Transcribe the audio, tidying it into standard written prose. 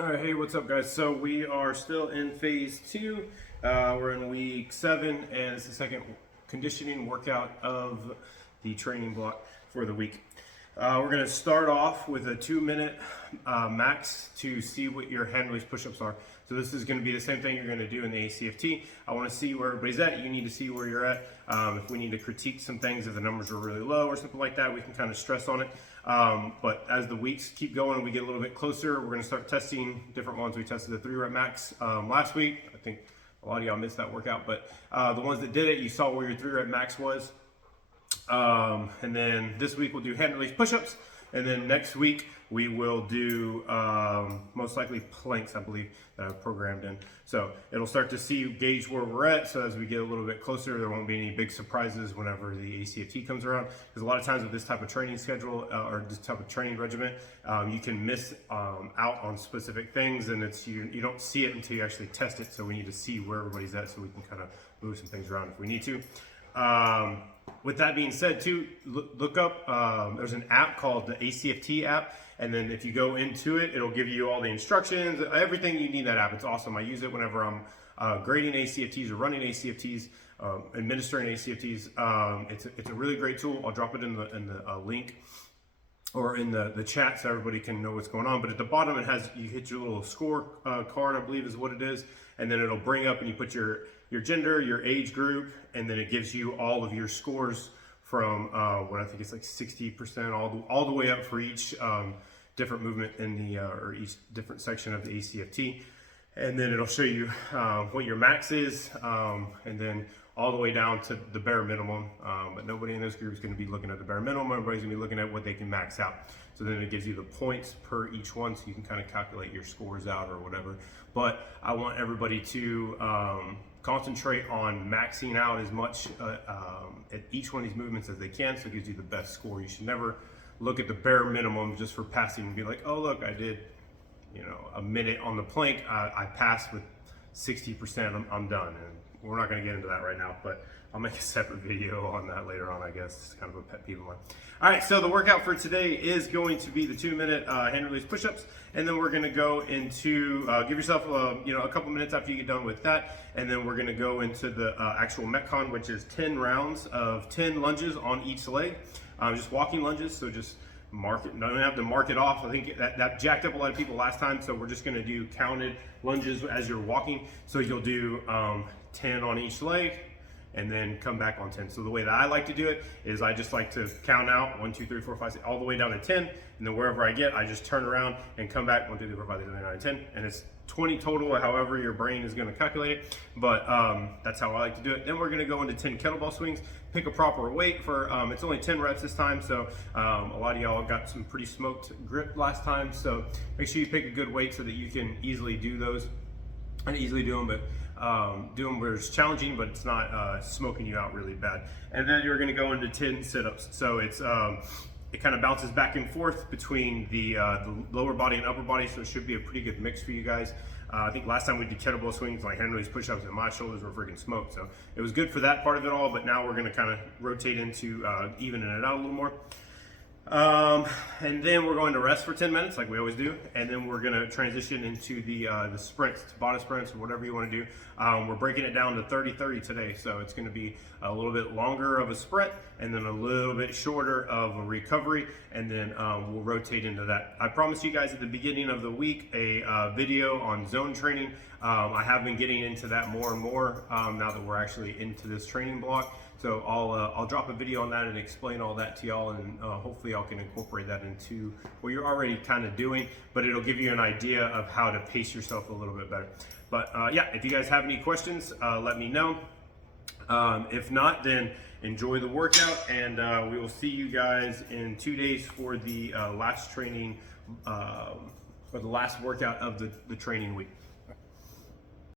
All right, hey, what's up, guys? So we are still in phase two. We're in week 7, and it's the second conditioning workout of the training block for the week. We're going to start off with a 2-minute max to see what your hand release push-ups are. So this is going to be the same thing you're going to do in the ACFT. I want to see where everybody's at. You need to see where you're at. If we need to critique some things, if the numbers are really low or something like that, we can kind of stress on it. But as the weeks keep going, we get a little bit closer. We're going to start testing different ones. We tested the 3-rep max last week. I think a lot of y'all missed that workout, but the ones that did it, you saw where your 3-rep max was. And then this week we'll do hand release push-ups, and then next week we will do most likely planks, I believe, that I've programmed in. So it'll start to gauge where we're at, so as we get a little bit closer, there won't be any big surprises whenever the ACFT comes around, because a lot of times with this type of training schedule or this type of training regimen, you can miss out on specific things, and you don't see it until you actually test it. So we need to see where everybody's at so we can kind of move some things around if we need to. With that being said, too, look up, there's an app called the ACFT app, and then if you go into it, it'll give you all the instructions, everything you need in that app. It's awesome. I use it whenever I'm grading ACFTs or running ACFTs, administering ACFTs. It's a really great tool. I'll drop it in the link or in the chat so everybody can know what's going on. But at the bottom, you hit your little score card, I believe is what it is, and then it'll bring up and you put your gender, your age group, and then it gives you all of your scores from what I think it's like 60% all the way up for each different movement in the or each different section of the ACFT. And then it'll show you what your max is, and then all the way down to the bare minimum. But nobody in this group is going to be looking at the bare minimum. Everybody's going to be looking at what they can max out. So then it gives you the points per each one, so you can kind of calculate your scores out or whatever. But I want everybody to concentrate on maxing out as much at each one of these movements as they can, so it gives you the best score. You should never look at the bare minimum just for passing and be like, oh look, I did a minute on the plank, I passed with 60%, I'm done. And we're not going to get into that right now, but I'll make a separate video on that later on, I guess. It's kind of a pet peeve of mine. All right, so the workout for today is going to be the 2-minute hand release push-ups, and then we're going to go into, give yourself a couple minutes after you get done with that, and then we're going to go into the actual Metcon, which is 10 rounds of 10 lunges on each leg, just walking lunges, so just don't have to mark it off. I think that jacked up a lot of people last time, so we're just going to do counted lunges as you're walking. So you'll do 10 on each leg and then come back on 10. So the way that I like to do it is I just like to count out 1, 2, 3, 4, 5, 6, all the way down to 10, and then wherever I get, I just turn around and come back 1, 2, 3, 4, 5, 6, 7, 8, 9, 10, and it's 20 total, however your brain is going to calculate it, but that's how I like to do it. Then we're going to go into 10 kettlebell swings, pick a proper weight for, it's only 10 reps this time, so a lot of y'all got some pretty smoked grip last time, so make sure you pick a good weight so that you can easily do those. I easily do them, but do them where it's challenging, but it's not smoking you out really bad. And then you're going to go into 10 sit-ups. So it's it kind of bounces back and forth between the lower body and upper body, so it should be a pretty good mix for you guys. I think last time we did kettlebell swings, like hand release push-ups, and my shoulders were freaking smoked. So it was good for that part of it all, but now we're going to kind of rotate into evening it out a little more. And then we're going to rest for 10 minutes like we always do, and then we're going to transition into the sprints, Tabata sprints, or whatever you want to do. We're breaking it down to 30-30 today, so it's going to be a little bit longer of a sprint and then a little bit shorter of a recovery, and then we'll rotate into that. I promised you guys at the beginning of the week a video on zone training. I have been getting into that more and more now that we're actually into this training block. So I'll drop a video on that and explain all that to y'all, and hopefully y'all can incorporate that into what you're already kind of doing, but it'll give you an idea of how to pace yourself a little bit better. But yeah, if you guys have any questions, let me know. If not, then enjoy the workout, and we will see you guys in 2 days for the last training, or the last workout of the training week.